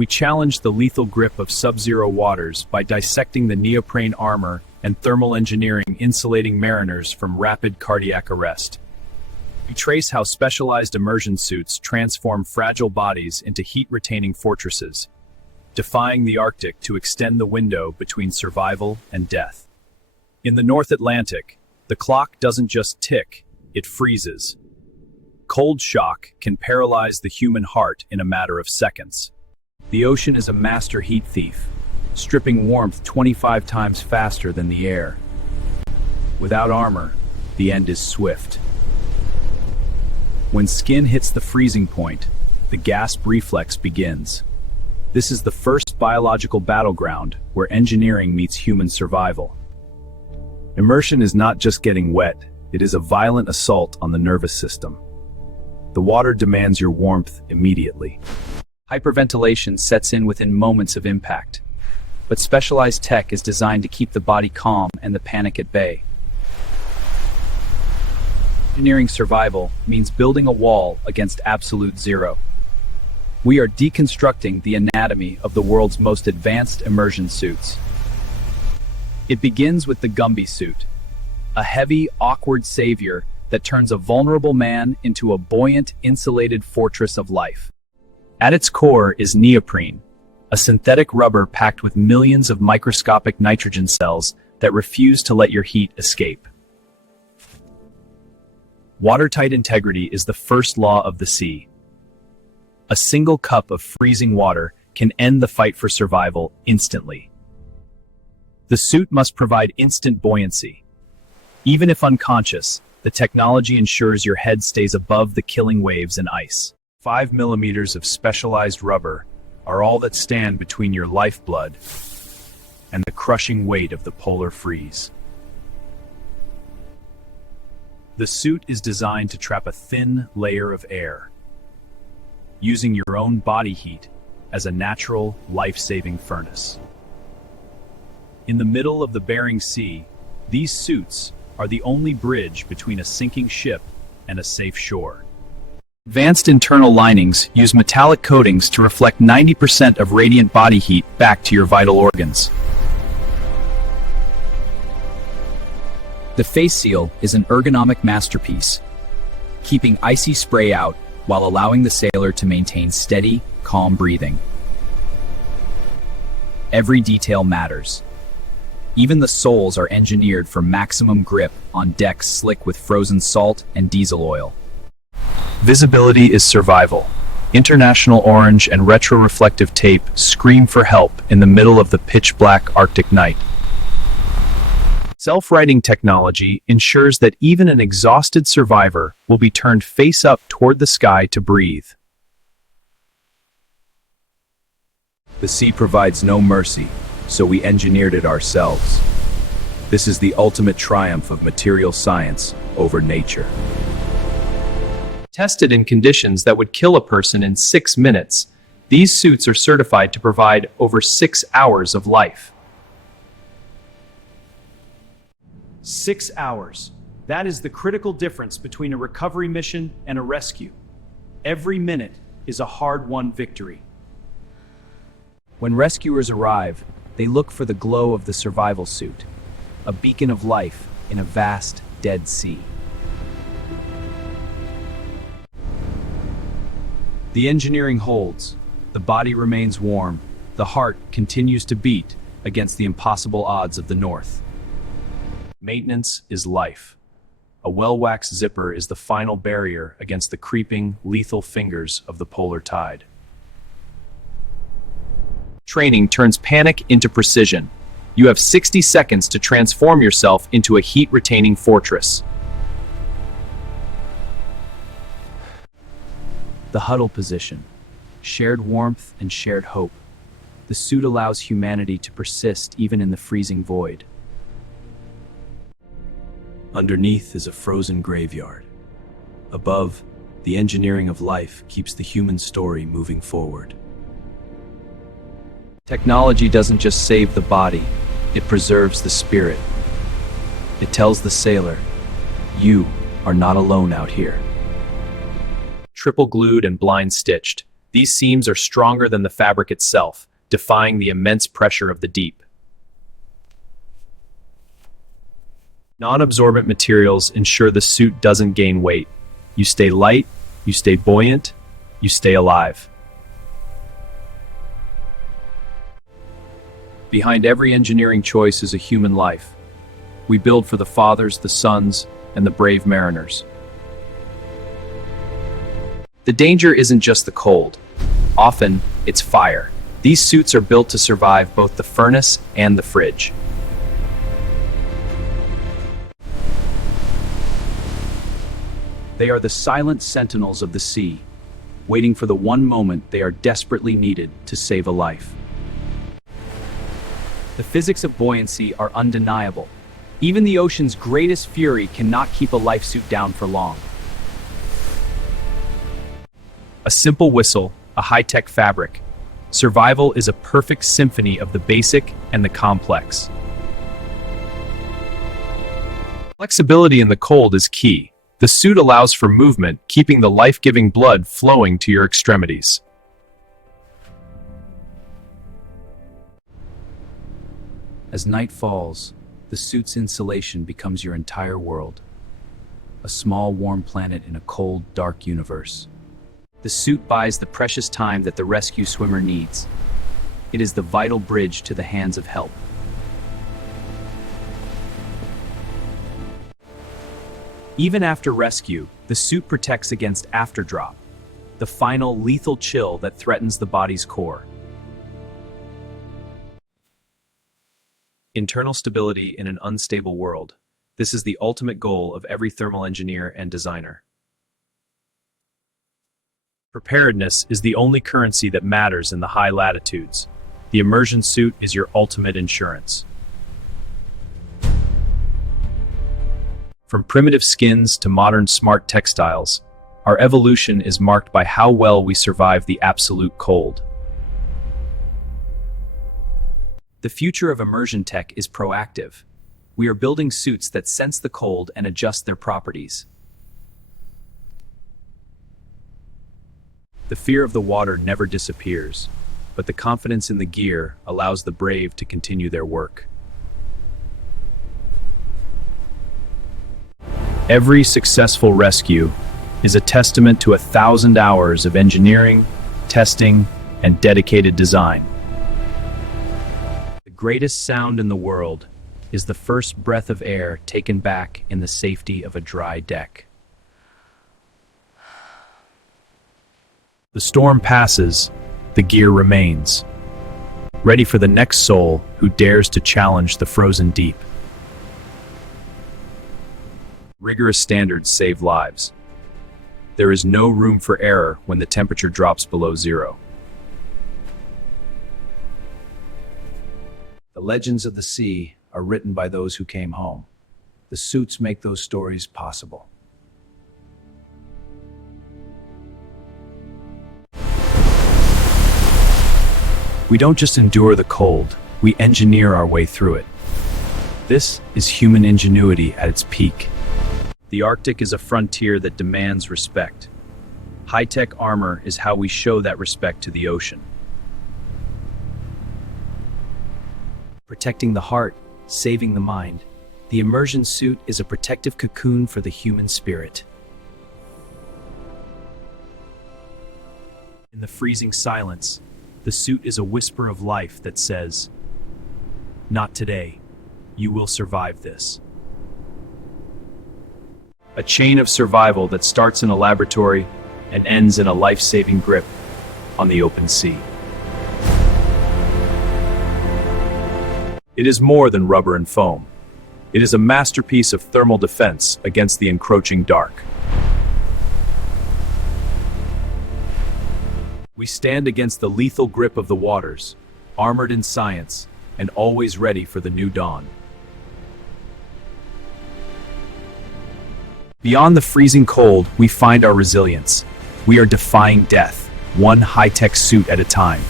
We challenge the lethal grip of sub-zero waters by dissecting the neoprene armor and thermal engineering insulating mariners from rapid cardiac arrest. We trace how specialized immersion suits transform fragile bodies into heat-retaining fortresses, defying the Arctic to extend the window between survival and death. In the North Atlantic, the clock doesn't just tick, it freezes. Cold shock can paralyze the human heart in a matter of seconds. The ocean is a master heat thief, stripping warmth 25 times faster than the air. Without armor, the end is swift. When skin hits the freezing point, the gasp reflex begins. This is the first biological battleground where engineering meets human survival. Immersion is not just getting wet, it is a violent assault on the nervous system. The water demands your warmth immediately. Hyperventilation sets in within moments of impact, but specialized tech is designed to keep the body calm and the panic at bay. Engineering survival means building a wall against absolute zero. We are deconstructing the anatomy of the world's most advanced immersion suits. It begins with the Gumby suit, a heavy, awkward savior that turns a vulnerable man into a buoyant, insulated fortress of life. At its core is neoprene, a synthetic rubber packed with millions of microscopic nitrogen cells that refuse to let your heat escape. Watertight integrity is the first law of the sea. A single cup of freezing water can end the fight for survival instantly. The suit must provide instant buoyancy. Even if unconscious, the technology ensures your head stays above the killing waves and ice. 5 millimeters of specialized rubber are all that stand between your lifeblood and the crushing weight of the polar freeze. The suit is designed to trap a thin layer of air, using your own body heat as a natural, life-saving furnace. In the middle of the Bering Sea, these suits are the only bridge between a sinking ship and a safe shore. Advanced internal linings use metallic coatings to reflect 90% of radiant body heat back to your vital organs. The face seal is an ergonomic masterpiece, keeping icy spray out while allowing the sailor to maintain steady, calm breathing. Every detail matters. Even the soles are engineered for maximum grip on decks slick with frozen salt and diesel oil. Visibility is survival. International orange and retroreflective tape scream for help in the middle of the pitch-black Arctic night. Self-righting technology ensures that even an exhausted survivor will be turned face up toward the sky to breathe. The sea provides no mercy, so we engineered it ourselves. This is the ultimate triumph of material science over nature. Tested in conditions that would kill a person in 6 minutes, these suits are certified to provide over 6 hours of life. 6 hours. That is the critical difference between a recovery mission and a rescue. Every minute is a hard-won victory. When rescuers arrive, they look for the glow of the survival suit, a beacon of life in a vast, dead sea. The engineering holds, the body remains warm, the heart continues to beat against the impossible odds of the North. Maintenance is life. A well-waxed zipper is the final barrier against the creeping, lethal fingers of the polar tide. Training turns panic into precision. You have 60 seconds to transform yourself into a heat-retaining fortress. The huddle position. Shared warmth and shared hope. The suit allows humanity to persist even in the freezing void. Underneath is a frozen graveyard. Above, the engineering of life keeps the human story moving forward. Technology doesn't just save the body, it preserves the spirit. It tells the sailor, you are not alone out here. Triple glued and blind stitched, These seams are stronger than the fabric itself, defying the immense pressure of the deep. Non-absorbent materials ensure the suit doesn't gain weight. You stay light, you stay buoyant, you stay alive. Behind every engineering choice is a human life. We build for the fathers, the sons, and the brave mariners. The danger isn't just the cold. Often, it's fire. These suits are built to survive both the furnace and the fridge. They are the silent sentinels of the sea, waiting for the one moment they are desperately needed to save a life. The physics of buoyancy are undeniable. Even the ocean's greatest fury cannot keep a life suit down for long. A simple whistle, a high-tech fabric. Survival is a perfect symphony of the basic and the complex. Flexibility in the cold is key. The suit allows for movement, keeping the life-giving blood flowing to your extremities. As night falls, the suit's insulation becomes your entire world. A small, warm planet in a cold, dark universe. The suit buys the precious time that the rescue swimmer needs. It is the vital bridge to the hands of help. Even after rescue, the suit protects against afterdrop, the final lethal chill that threatens the body's core. Internal stability in an unstable world. This is the ultimate goal of every thermal engineer and designer. Preparedness is the only currency that matters in the high latitudes. The immersion suit is your ultimate insurance. From primitive skins to modern smart textiles, our evolution is marked by how well we survive the absolute cold. The future of immersion tech is proactive. We are building suits that sense the cold and adjust their properties. The fear of the water never disappears, but the confidence in the gear allows the brave to continue their work. Every successful rescue is a testament to 1,000 hours of engineering, testing, and dedicated design. The greatest sound in the world is the first breath of air taken back in the safety of a dry deck. The storm passes, the gear remains, ready for the next soul who dares to challenge the frozen deep. Rigorous standards save lives. There is no room for error when the temperature drops below zero. The legends of the sea are written by those who came home. The suits make those stories possible. We don't just endure the cold, we engineer our way through it. This is human ingenuity at its peak. The Arctic is a frontier that demands respect. High-tech armor is how we show that respect to the ocean. Protecting the heart, saving the mind. The immersion suit is a protective cocoon for the human spirit. In the freezing silence, the suit is a whisper of life that says, "Not today. You will survive this." A chain of survival that starts in a laboratory and ends in a life-saving grip on the open sea. It is more than rubber and foam. It is a masterpiece of thermal defense against the encroaching dark. We stand against the lethal grip of the waters, armored in science, and always ready for the new dawn. Beyond the freezing cold, we find our resilience. We are defying death, one high-tech suit at a time.